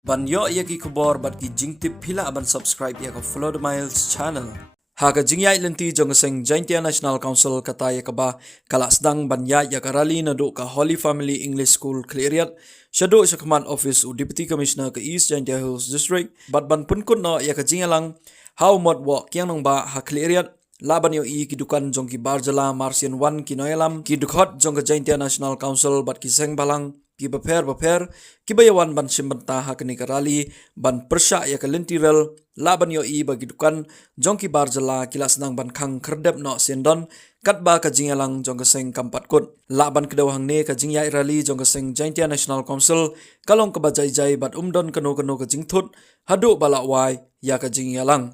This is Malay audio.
Ban yo ya ki Khubor bat ki jingtip phila ban subscribe ya ka FLOWDA Miles channel. Ha ka jingyai lenti jong seng JNC National Council kata ya ka ba kala sedang ban ya ka rally naduh ka Holy Family English School Cleariat shaduh sa command office u Deputy Commissioner ka East JNC Hills District bat ban pun kun no ya ka jingyalang how mod wa kyang nong ba ha Cleariat laban yo ki Dukan jong ki Bar Jylla Marsian 1 ki noyalam ki dukhot jong ka JNC National Council bat ki seng balang ki bapher ki bayawan ban simbanta ha kini karali ban persya ya kalintirel laban yo bagi Dukan jong ki Bar Jylla kilas nang ban Khang khyrdep no sien kat ba ka jingyalang jong ka seng kampat kut laban kedawang ne ka jingyai rali jong ka seng JNC National Council kalong ka bajai bat umdon kano ka jingthut hadu balawai ya ka jingyalang